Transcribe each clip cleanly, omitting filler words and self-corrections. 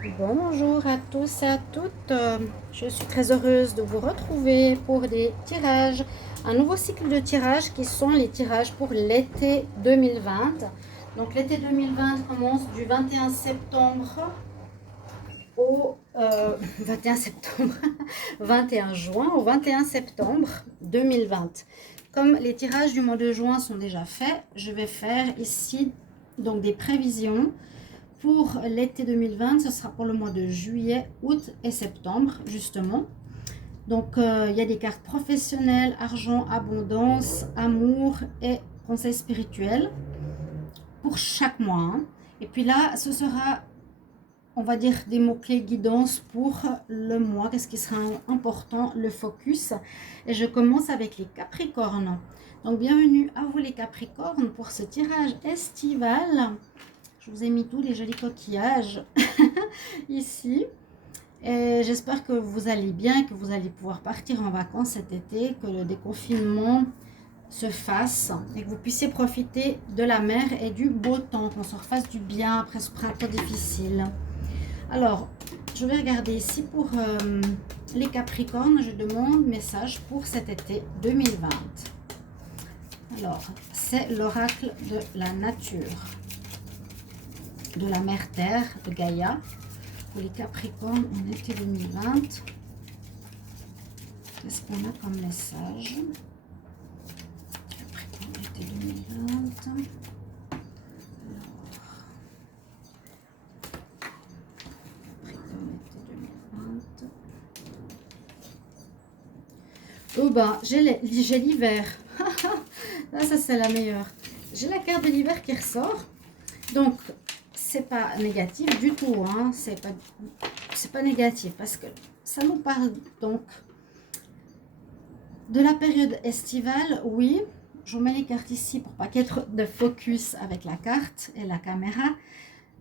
Bonjour à tous et à toutes. Je suis très heureuse de vous retrouver pour des tirages, un nouveau cycle de tirages qui sont les tirages pour l'été 2020. Donc l'été 2020 commence du 21 septembre au 21 septembre, 21 juin au 21 septembre 2020. Comme les tirages du mois de juin sont déjà faits, je vais faire ici donc des prévisions. Pour l'été 2020, ce sera pour le mois de juillet, août et septembre, justement. Donc, il y a des cartes professionnelles, argent, abondance, amour et conseils spirituels pour chaque mois, hein. Et puis là, ce sera, on va dire, des mots-clés guidance pour le mois. Qu'est-ce qui sera important, le focus. Et je commence avec les Capricornes. Donc, bienvenue à vous les Capricornes pour ce tirage estival. Je vous ai mis tous les jolis coquillages ici. Et j'espère que vous allez bien, que vous allez pouvoir partir en vacances cet été, que le déconfinement se fasse et que vous puissiez profiter de la mer et du beau temps, qu'on se refasse du bien après ce printemps difficile. Alors, je vais regarder ici pour les Capricornes. Je demande message pour cet été 2020. Alors, c'est l'oracle de la nature, de la mère terre, de Gaïa. Pour les Capricornes en été 2020, qu'est-ce qu'on a comme message? Capricorne été 2020. Alors, Capricorne été 2020. Oh ben, j'ai l'hiver. Là, ça c'est la meilleure. J'ai la carte de l'hiver qui ressort. Donc, c'est pas négatif du tout, hein. C'est pas négatif parce que ça nous parle donc de la période estivale. Oui, je vous mets les cartes ici pour pas qu'il y ait trop de focus avec la carte et la caméra.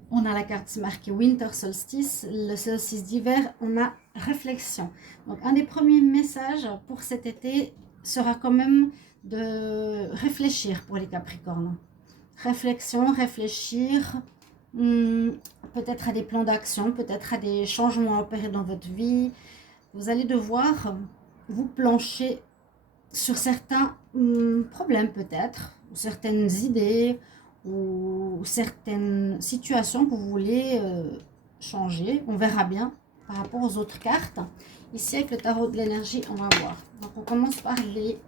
On a la carte marquée Winter Solstice, le solstice d'hiver, on a réflexion. Donc un des premiers messages pour cet été sera quand même de réfléchir pour les Capricornes. Réflexion, réfléchir, peut-être à des plans d'action, peut-être à des changements à opérer dans votre vie. Vous allez devoir vous plancher sur certains problèmes peut-être, ou certaines idées, ou certaines situations que vous voulez changer. On verra bien par rapport aux autres cartes. Ici, avec le tarot de l'énergie, on va voir. Donc, on commence par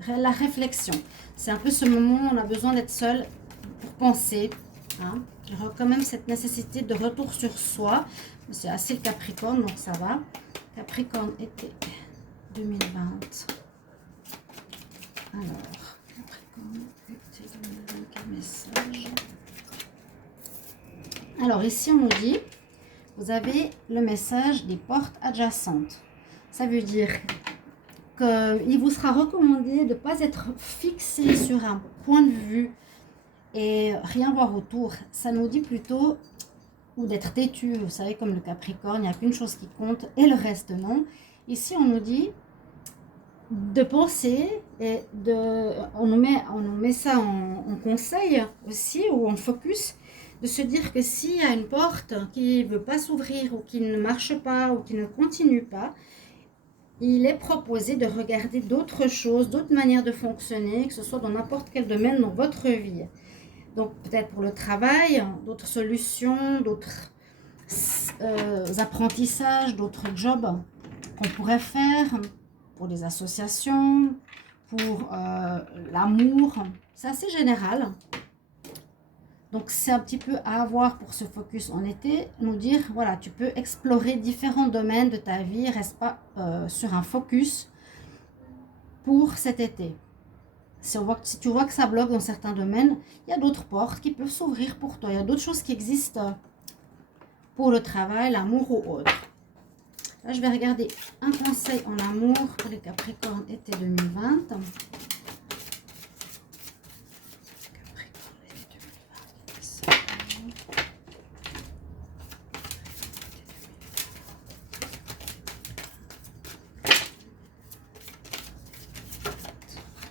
la réflexion. C'est un peu ce moment où on a besoin d'être seul pour penser, hein. Il y aura quand même cette nécessité de retour sur soi. C'est assez le Capricorne, donc ça va. Capricorne été 2020. Alors, Capricorne été 2020, quel message? Alors ici, on nous dit, vous avez le message des portes adjacentes. Ça veut dire qu'il vous sera recommandé de ne pas être fixé sur un point de vue et rien voir autour. Ça nous dit plutôt, ou d'être têtu, vous savez, comme le Capricorne, il n'y a qu'une chose qui compte et le reste non. Ici, on nous dit de penser et on nous met ça en conseil aussi, ou en focus, de se dire que s'il y a une porte qui ne veut pas s'ouvrir ou qui ne marche pas ou qui ne continue pas, il est proposé de regarder d'autres choses, d'autres manières de fonctionner, que ce soit dans n'importe quel domaine dans votre vie. Donc peut-être pour le travail, d'autres solutions, d'autres apprentissages, d'autres jobs qu'on pourrait faire, pour les associations, pour l'amour. C'est assez général. Donc c'est un petit peu à avoir pour ce focus en été, nous dire, voilà, tu peux explorer différents domaines de ta vie, reste pas sur un focus pour cet été. Si tu vois que ça bloque dans certains domaines, il y a d'autres portes qui peuvent s'ouvrir pour toi. Il y a d'autres choses qui existent pour le travail, l'amour ou autre. Là, je vais regarder un conseil en amour pour les Capricornes été 2020.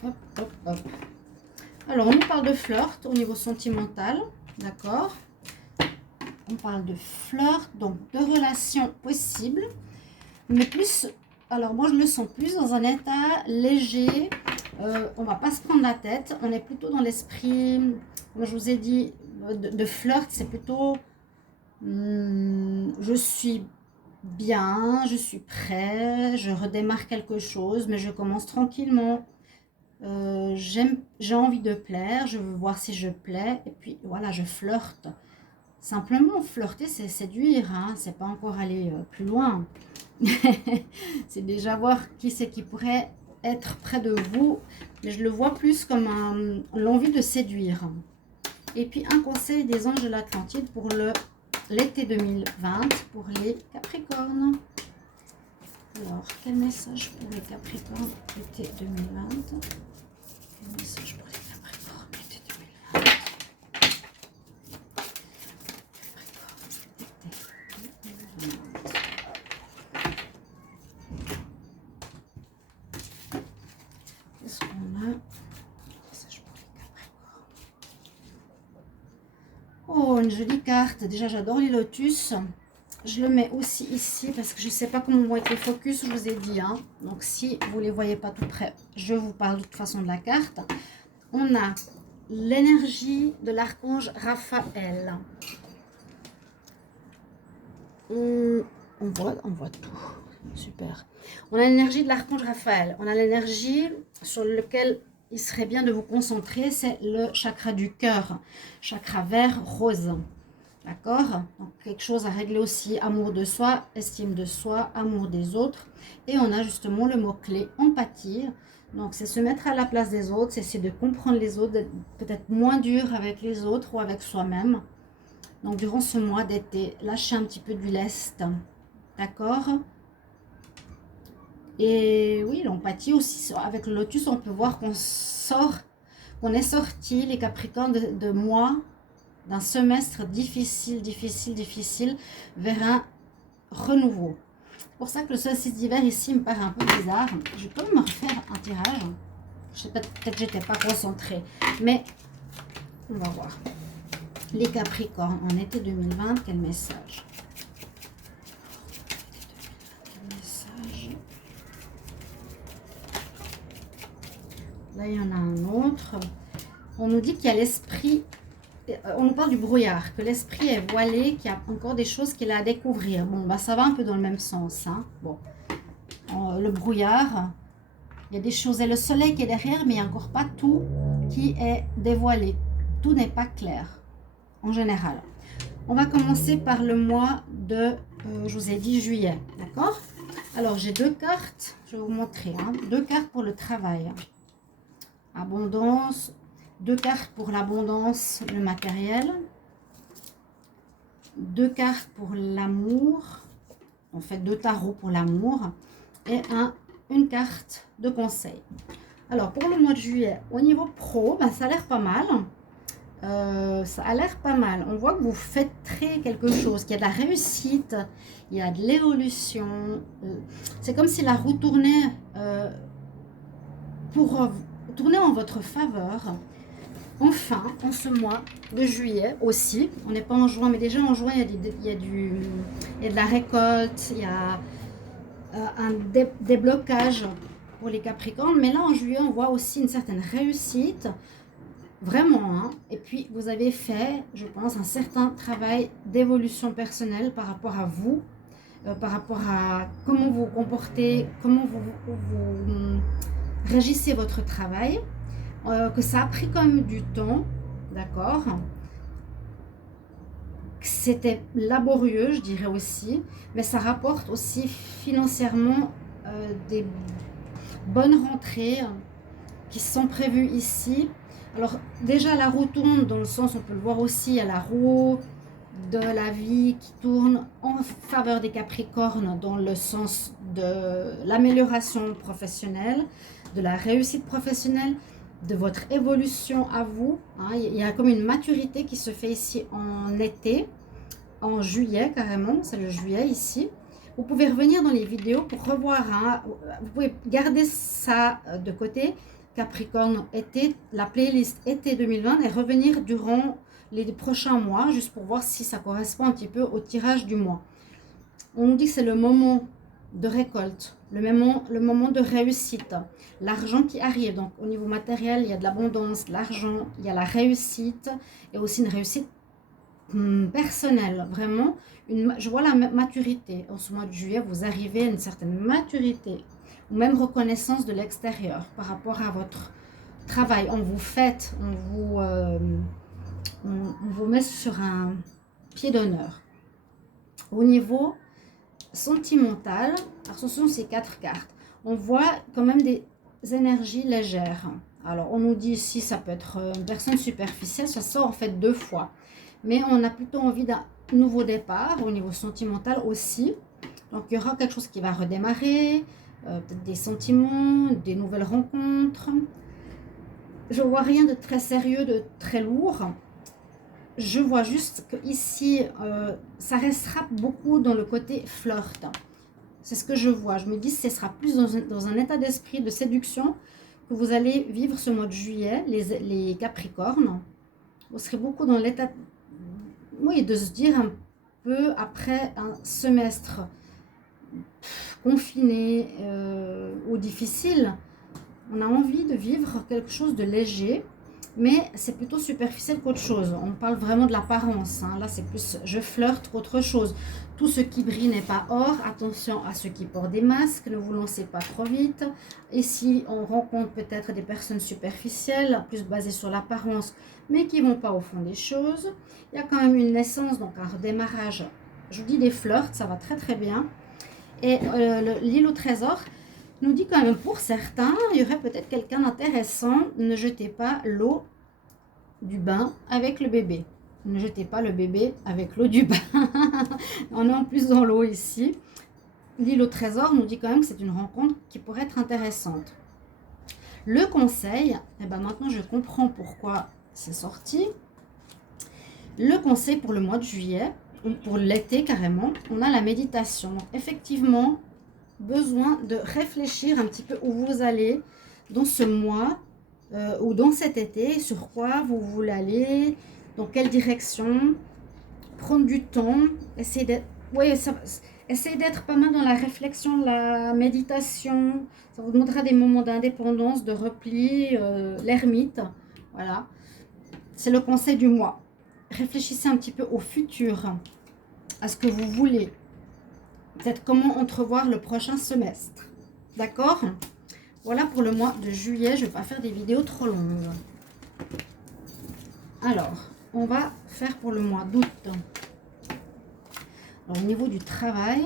Hop, hop, hop. Alors, on nous parle de flirt au niveau sentimental, d'accord? on parle de flirt, donc de relations possibles, mais plus, alors moi je me sens plus dans un état léger, on va pas se prendre la tête, on est plutôt dans l'esprit, comme je vous ai dit, de flirt, c'est plutôt, je suis bien, je suis prêt, je redémarre quelque chose, mais je commence tranquillement. J'ai envie de plaire, je veux voir si je plais, et puis voilà, je flirte. Simplement, flirter, c'est séduire, hein, c'est pas encore aller plus loin. C'est déjà voir qui c'est qui pourrait être près de vous, mais je le vois plus comme l'envie de séduire. Et puis, un conseil des anges de l'Atlantide pour l'été 2020 pour les Capricornes. Alors, quel message pour les Capricornes été 2020? Quel message pour les Capricornes été 2020? Qu'est-ce qu'on a? Message pour les Capricornes. Oh, une jolie carte. Déjà, j'adore les lotus. Je le mets aussi ici parce que je ne sais pas comment vont être les focus, je vous ai dit. Hein. Donc, si vous ne les voyez pas tout près, je vous parle de toute façon de la carte. On a l'énergie de l'archange Raphaël. On voit tout. Super. On a l'énergie de l'archange Raphaël. On a l'énergie sur laquelle il serait bien de vous concentrer. C'est le chakra du cœur. Chakra vert rose. D'accord? Donc, quelque chose à régler aussi. Amour de soi, estime de soi, amour des autres. Et on a justement le mot-clé empathie. Donc, c'est se mettre à la place des autres. C'est essayer de comprendre les autres. D'être peut-être moins dur avec les autres ou avec soi-même. Donc, durant ce mois d'été, lâchez un petit peu du lest. D'accord? Et oui, l'empathie aussi. Avec le lotus, on peut voir qu'on est sorti, les Capricornes, de mois, d'un semestre difficile, vers un renouveau. C'est pour ça que le solstice d'hiver ici me paraît un peu bizarre. Je vais quand même refaire un tirage. Je sais peut-être que j'étais pas concentrée. Mais on va voir. Les Capricornes en été 2020, quel message? Là, il y en a un autre. On nous dit qu'il y a l'esprit, on nous parle du brouillard, que l'esprit est voilé, qu'il y a encore des choses qu'il a à découvrir. Bon, bah, ça va un peu dans le même sens. Hein. Bon. Le brouillard, il y a des choses, et le soleil qui est derrière, mais il n'y a encore pas tout qui est dévoilé. Tout n'est pas clair, en général. On va commencer par le mois de, je vous ai dit, juillet. D'accord? Alors, j'ai deux cartes, je vais vous montrer. Hein, deux cartes pour le travail. Abondance, deux cartes pour l'abondance, le matériel, deux cartes pour l'amour, en fait deux tarots pour l'amour et une carte de conseil. Alors pour le mois de juillet, au niveau pro, ben, ça a l'air pas mal. Ça a l'air pas mal. On voit que vous faites très quelque chose, qu'il y a de la réussite, il y a de l'évolution. C'est comme si la roue tournait pour tourner en votre faveur. Enfin, en ce mois de juillet aussi, on n'est pas en juin, mais déjà en juin, il y a de la récolte, il y a un déblocage pour les Capricornes. Mais là, en juillet, on voit aussi une certaine réussite, vraiment. Hein. Et puis, vous avez fait, je pense, un certain travail d'évolution personnelle par rapport à vous, par rapport à comment vous vous comportez, comment vous régissez votre travail. Que ça a pris quand même du temps, d'accord? C'était laborieux, je dirais aussi, mais ça rapporte aussi financièrement des bonnes rentrées qui sont prévues ici. Alors déjà la roue tourne dans le sens, on peut le voir aussi, il y a la roue de la vie qui tourne en faveur des Capricornes dans le sens de l'amélioration professionnelle, de la réussite professionnelle, de votre évolution à vous. Hein. Il y a comme une maturité qui se fait ici en été, en juillet carrément, c'est le juillet ici. Vous pouvez revenir dans les vidéos pour revoir, hein. Vous pouvez garder ça de côté, Capricorne été, la playlist été 2020 et revenir durant les prochains mois, juste pour voir si ça correspond un petit peu au tirage du mois. On nous dit que c'est le moment de récolte, le moment de réussite, l'argent qui arrive. Donc au niveau matériel, il y a de l'abondance, l'argent, il y a la réussite et aussi une réussite personnelle. Vraiment, je vois la maturité. En ce mois de juillet, vous arrivez à une certaine maturité ou même reconnaissance de l'extérieur par rapport à votre travail. On vous fête, on vous met sur un pied d'honneur. Au niveau sentimental, alors ce sont ces 4 cartes. On voit quand même des énergies légères. Alors on nous dit ici, ça peut être une personne superficielle, ça sort en fait 2 fois. Mais on a plutôt envie d'un nouveau départ au niveau sentimental aussi. Donc il y aura quelque chose qui va redémarrer, peut-être des sentiments, des nouvelles rencontres. Je vois rien de très sérieux, de très lourd. Je vois juste que ici, ça restera beaucoup dans le côté flirt. C'est ce que je vois. Je me dis que ce sera plus dans un état d'esprit de séduction que vous allez vivre ce mois de juillet, les Capricornes. Vous serez beaucoup dans l'état, oui, de se dire un peu après un semestre confiné ou difficile, on a envie de vivre quelque chose de léger. Mais c'est plutôt superficiel qu'autre chose. On parle vraiment de l'apparence. Hein. Là, c'est plus je flirte qu'autre chose. Tout ce qui brille n'est pas or. Attention à ceux qui portent des masques. Ne vous lancez pas trop vite. Ici, on rencontre peut-être des personnes superficielles, plus basées sur l'apparence, mais qui ne vont pas au fond des choses. Il y a quand même une naissance, donc un redémarrage. Je vous dis des flirts, ça va très très bien. Et l'île au trésor nous dit quand même pour certains, il y aurait peut-être quelqu'un d'intéressant. Ne jetez pas l'eau du bain avec le bébé. Ne jetez pas le bébé avec l'eau du bain. On est en plus dans l'eau ici. L'île au trésor nous dit quand même que c'est une rencontre qui pourrait être intéressante. Le conseil, eh ben maintenant je comprends pourquoi c'est sorti. Le conseil pour le mois de juillet, ou pour l'été carrément, on a la méditation. Donc, effectivement, besoin de réfléchir un petit peu où vous allez dans ce mois ou dans cet été, sur quoi vous voulez aller, dans quelle direction, prendre du temps, essayer d'être pas mal dans la réflexion, la méditation. Ça vous demandera des moments d'indépendance, de repli, l'ermite. Voilà, c'est le conseil du mois. Réfléchissez un petit peu au futur, à ce que vous voulez. Peut-être comment entrevoir le prochain semestre. D'accord? Voilà pour le mois de juillet. Je ne vais pas faire des vidéos trop longues. Alors, on va faire pour le mois d'août. Au niveau du travail.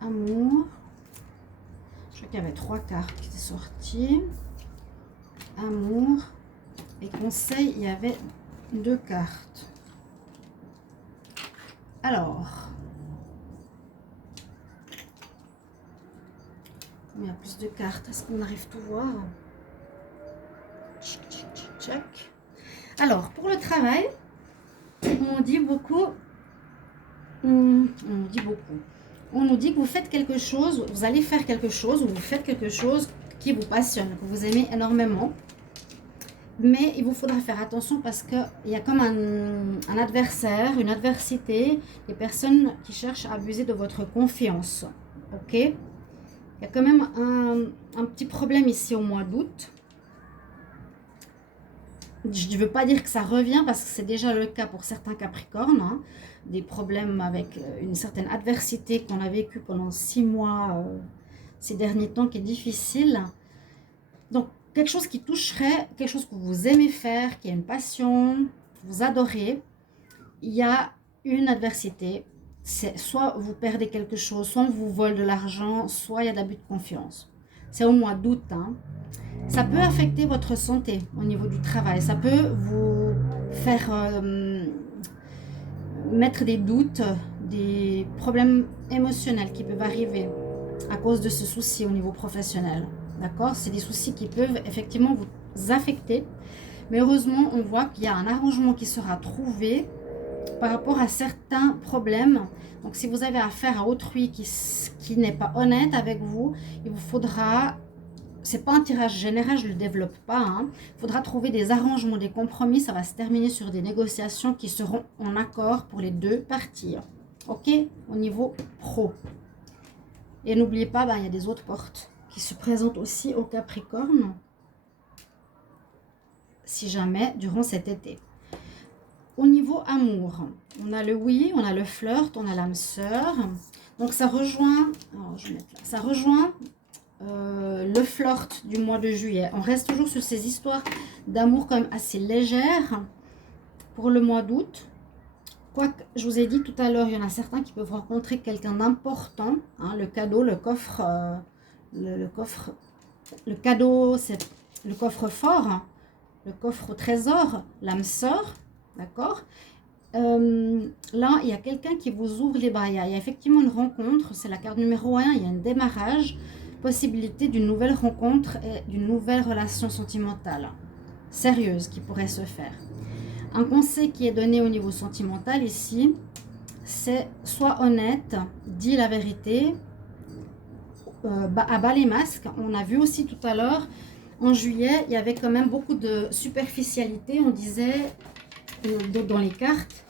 Amour. Je crois qu'il y avait 3 cartes qui étaient sorties. Amour. Et conseil, il y avait 2 cartes. Alors, il y a plus de cartes. Est-ce qu'on arrive tout voir? Check. Alors, pour le travail, on dit beaucoup. On nous dit que vous faites quelque chose, vous allez faire quelque chose, ou vous faites quelque chose qui vous passionne, que vous aimez énormément. Mais il vous faudra faire attention parce qu'il y a comme un adversaire, une adversité, des personnes qui cherchent à abuser de votre confiance. Ok? Il y a quand même un petit problème ici au mois d'août. Je ne veux pas dire que ça revient parce que c'est déjà le cas pour certains Capricornes. Hein, des problèmes avec une certaine adversité qu'on a vécue pendant 6 mois ces derniers temps qui est difficile. Donc, quelque chose qui toucherait, quelque chose que vous aimez faire, qui a une passion, que vous adorez, il y a une adversité. C'est soit vous perdez quelque chose, soit on vous vole de l'argent, soit il y a de l'abus de confiance. C'est au mois d'août. Hein. Ça peut affecter votre santé au niveau du travail. Ça peut vous faire mettre des doutes, des problèmes émotionnels qui peuvent arriver à cause de ce souci au niveau professionnel. D'accord? C'est des soucis qui peuvent effectivement vous affecter. Mais heureusement, on voit qu'il y a un arrangement qui sera trouvé par rapport à certains problèmes. Donc, si vous avez affaire à autrui qui n'est pas honnête avec vous, il vous faudra c'est pas un tirage général, je ne le développe pas. Il faudra trouver des arrangements, des compromis. Ça va se terminer sur des négociations qui seront en accord pour les deux parties. Ok, au niveau pro. Et n'oubliez pas, il y a des autres portes qui se présentent aussi au Capricorne. Si jamais, durant cet été. Au niveau amour, on a le oui, on a le flirt, on a l'âme sœur. Donc ça rejoint, alors je vais mettre là, ça rejoint le flirt du mois de juillet. On reste toujours sur ces histoires d'amour quand même assez légères pour le mois d'août. Quoique, je vous ai dit tout à l'heure, il y en a certains qui peuvent rencontrer quelqu'un d'important. Le cadeau, le coffre, le cadeau, c'est le coffre fort, le coffre au trésor, l'âme sœur, d'accord. Là, il y a quelqu'un qui vous ouvre les bras. Il y a effectivement une rencontre, c'est la carte numéro 1, il y a un démarrage, possibilité d'une nouvelle rencontre et d'une nouvelle relation sentimentale, sérieuse, qui pourrait se faire. Un conseil qui est donné au niveau sentimental ici, c'est sois honnête, dis la vérité, abat les masques. On a vu aussi tout à l'heure, en juillet, il y avait quand même beaucoup de superficialité. On disait dans les cartes,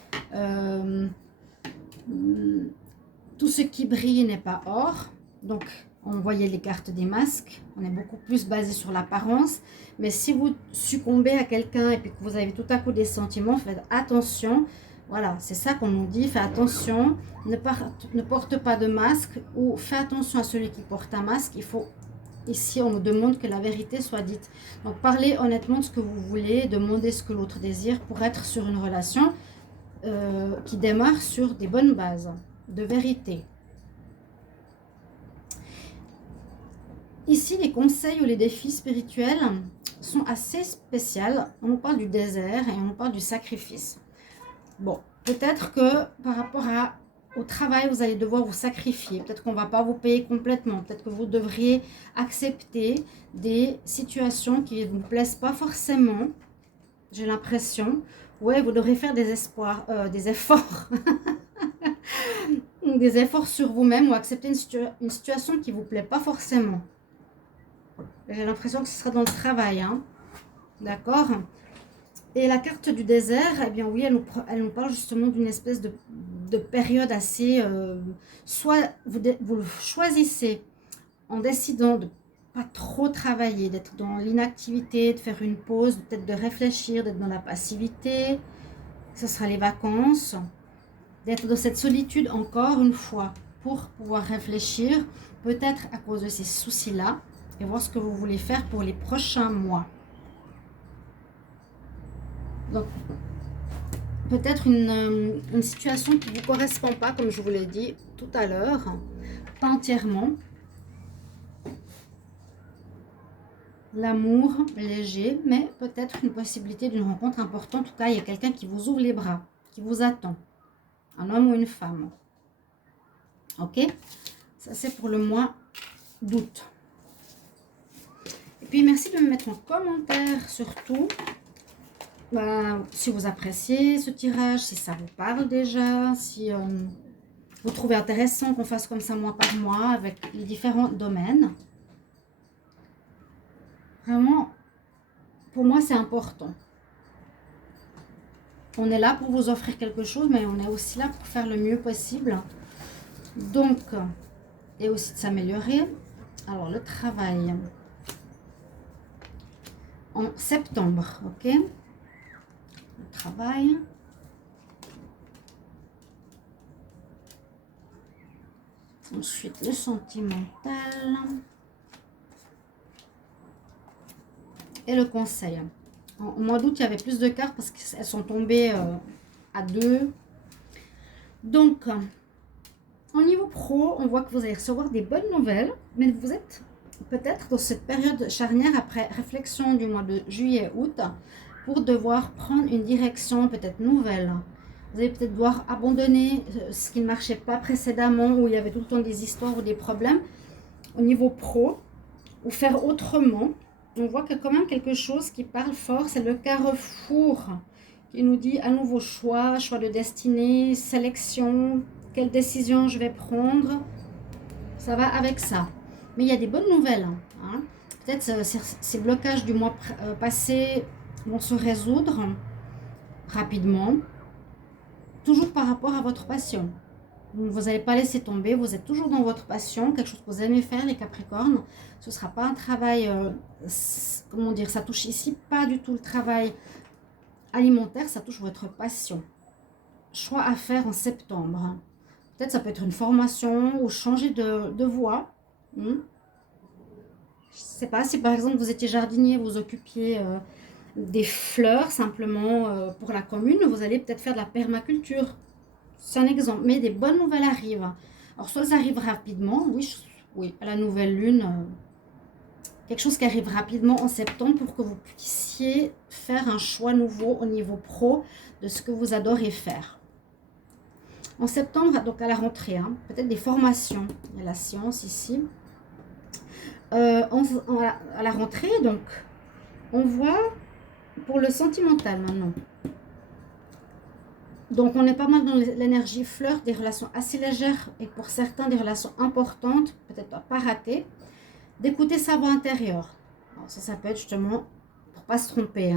tout ce qui brille n'est pas or. Donc, on voyait les cartes des masques. On est beaucoup plus basé sur l'apparence. Mais si vous succombez à quelqu'un et puis que vous avez tout à coup des sentiments, faites attention. Voilà, c'est ça qu'on nous dit. Fais attention, ne porte pas de masque ou fais attention à celui qui porte un masque. Il faut, ici, on nous demande que la vérité soit dite. Donc, parlez honnêtement de ce que vous voulez, demandez ce que l'autre désire pour être sur une relation qui démarre sur des bonnes bases de vérité. Ici, les conseils ou les défis spirituels sont assez spéciaux. On nous parle du désert et on nous parle du sacrifice. Bon, peut-être que par rapport au travail, vous allez devoir vous sacrifier. Peut-être qu'on ne va pas vous payer complètement. Peut-être que vous devriez accepter des situations qui ne vous plaisent pas forcément. J'ai l'impression. Ouais, vous devrez faire des efforts. Des efforts sur vous-même ou accepter une situation qui ne vous plaît pas forcément. J'ai l'impression que ce sera dans le travail. D'accord ? Et la carte du désert, eh bien oui, elle nous parle justement d'une espèce de période assez... soit vous choisissez en décidant de pas trop travailler, d'être dans l'inactivité, de faire une pause, peut-être de réfléchir, d'être dans la passivité. Ce sera les vacances. D'être dans cette solitude encore une fois pour pouvoir réfléchir, peut-être à cause de ces soucis-là, et voir ce que vous voulez faire pour les prochains mois. Donc, peut-être une situation qui ne vous correspond pas, comme je vous l'ai dit tout à l'heure, pas entièrement. L'amour léger, mais peut-être une possibilité d'une rencontre importante. En tout cas, il y a quelqu'un qui vous ouvre les bras, qui vous attend. Un homme ou une femme. Ok? Ça, c'est pour le mois d'août. Et puis, merci de me mettre en commentaire, surtout, si vous appréciez ce tirage, si ça vous parle déjà, si vous trouvez intéressant qu'on fasse comme ça mois par mois avec les différents domaines. Vraiment, pour moi, c'est important. On est là pour vous offrir quelque chose, mais on est aussi là pour faire le mieux possible. Donc, et aussi de s'améliorer. Alors, le travail. En septembre, ok? Le travail. Ensuite, le sentimental. Et le conseil. Au mois d'août, il y avait plus de cartes parce qu'elles sont tombées à 2. Donc, au niveau pro, on voit que vous allez recevoir des bonnes nouvelles, mais vous êtes peut-être dans cette période charnière après réflexion du mois de juillet-août pour devoir prendre une direction peut-être nouvelle. Vous allez peut-être devoir abandonner ce qui ne marchait pas précédemment, où il y avait tout le temps des histoires ou des problèmes au niveau pro, ou faire autrement. On voit qu'il y a quand même quelque chose qui parle fort, c'est le carrefour qui nous dit à nouveau choix de destinée, sélection, quelle décision je vais prendre. Ça va avec ça. Mais il y a des bonnes nouvelles. Peut-être ces blocages du mois passé vont se résoudre rapidement, toujours par rapport à votre passion. Vous n'allez pas laisser tomber, vous êtes toujours dans votre passion, quelque chose que vous aimez faire, les Capricornes. Ce ne sera pas un travail, comment dire, ça touche ici pas du tout le travail alimentaire, ça touche votre passion. Choix à faire en septembre. Peut-être ça peut être une formation ou changer de voie. Je ne sais pas, si par exemple vous étiez jardinier, vous occupiez des fleurs simplement pour la commune, vous allez peut-être faire de la permaculture. C'est un exemple, mais des bonnes nouvelles arrivent. Alors, soit elles arrivent rapidement, oui, à la nouvelle lune, quelque chose qui arrive rapidement en septembre pour que vous puissiez faire un choix nouveau au niveau pro de ce que vous adorez faire. En septembre, donc à la rentrée, peut-être des formations, il y a la science ici. À la rentrée, donc, on voit pour le sentimental maintenant. Donc, on est pas mal dans l'énergie fleur, des relations assez légères et pour certains, des relations importantes, peut-être pas ratées, d'écouter sa voix intérieure. Alors, ça peut être justement, pour ne pas se tromper,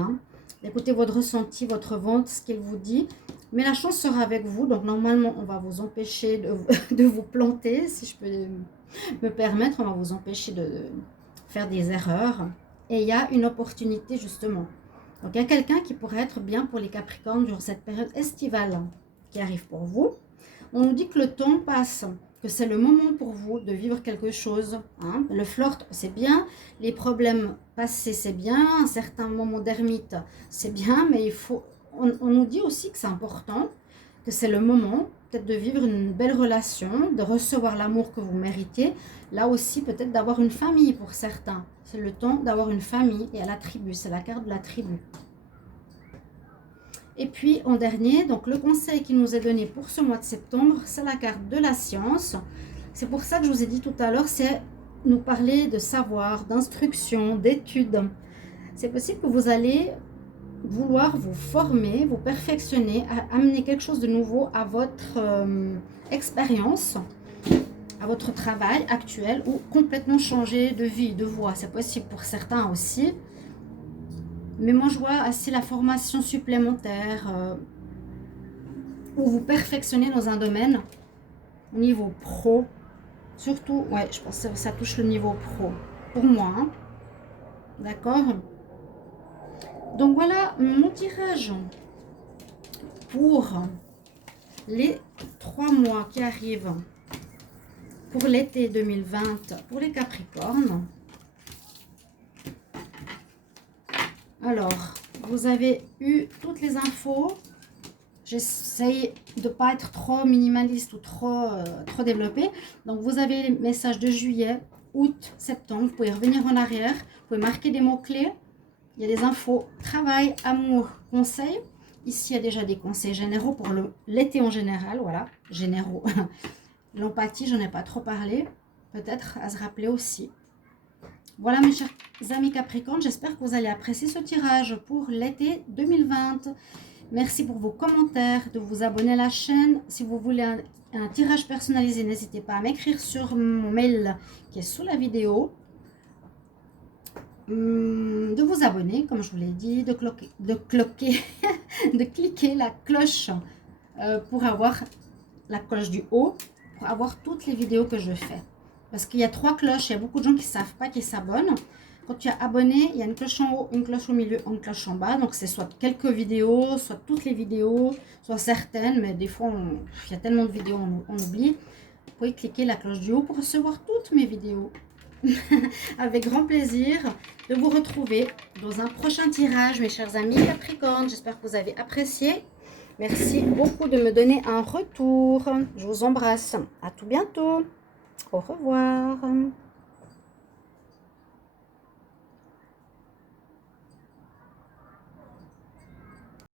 d'écouter votre ressenti, votre ventre, ce qu'il vous dit. Mais la chance sera avec vous, donc normalement, on va vous empêcher de vous planter, si je peux me permettre, on va vous empêcher de faire des erreurs. Et il y a une opportunité justement. Donc, il y a quelqu'un qui pourrait être bien pour les Capricornes durant cette période estivale qui arrive pour vous. On nous dit que le temps passe, que c'est le moment pour vous de vivre quelque chose. Le flirt, c'est bien. Les problèmes passés, c'est bien. Un certain moment d'ermite, c'est bien. Mais on nous dit aussi que c'est important, que c'est le moment peut-être de vivre une belle relation, de recevoir l'amour que vous méritez. Là aussi, peut-être d'avoir une famille pour certains. C'est le temps d'avoir une famille et à la tribu. C'est la carte de la tribu. Et puis, en dernier, donc le conseil qui nous est donné pour ce mois de septembre, c'est la carte de la science. C'est pour ça que je vous ai dit tout à l'heure, c'est nous parler de savoir, d'instruction, d'études. C'est possible que vous allez vouloir vous former, vous perfectionner, amener quelque chose de nouveau à votre expérience, à votre travail actuel ou complètement changer de vie, de voie. C'est possible pour certains aussi. Mais moi, je vois assez la formation supplémentaire où vous perfectionnez dans un domaine au niveau pro. Surtout, ouais, je pense que ça touche le niveau pro. Pour moi, d'accord ? Donc voilà mon tirage pour les 3 mois qui arrivent pour l'été 2020 pour les Capricornes. Alors, vous avez eu toutes les infos. J'essaye de ne pas être trop minimaliste ou trop développé. Donc, vous avez les messages de juillet, août, septembre. Vous pouvez revenir en arrière. Vous pouvez marquer des mots-clés. Il y a des infos travail, amour, conseils. Ici, il y a déjà des conseils généraux pour l'été en général. Voilà, généraux. L'empathie, j'en ai pas trop parlé. Peut-être à se rappeler aussi. Voilà mes chers amis Capricornes, j'espère que vous allez apprécier ce tirage pour l'été 2020. Merci pour vos commentaires, de vous abonner à la chaîne. Si vous voulez un tirage personnalisé, n'hésitez pas à m'écrire sur mon mail qui est sous la vidéo. De vous abonner, comme je vous l'ai dit, de cliquer la cloche pour avoir la cloche du haut, pour avoir toutes les vidéos que je fais. Parce qu'il y a 3 cloches, il y a beaucoup de gens qui ne savent pas, qui s'abonnent. Quand tu es abonné, il y a une cloche en haut, une cloche au milieu, une cloche en bas. Donc, c'est soit quelques vidéos, soit toutes les vidéos, soit certaines. Mais des fois, il y a tellement de vidéos, on oublie. Vous pouvez cliquer la cloche du haut pour recevoir toutes mes vidéos. Avec grand plaisir de vous retrouver dans un prochain tirage, mes chers amis Capricorne. J'espère que vous avez apprécié. Merci beaucoup de me donner un retour. Je vous embrasse. À tout bientôt. Au revoir.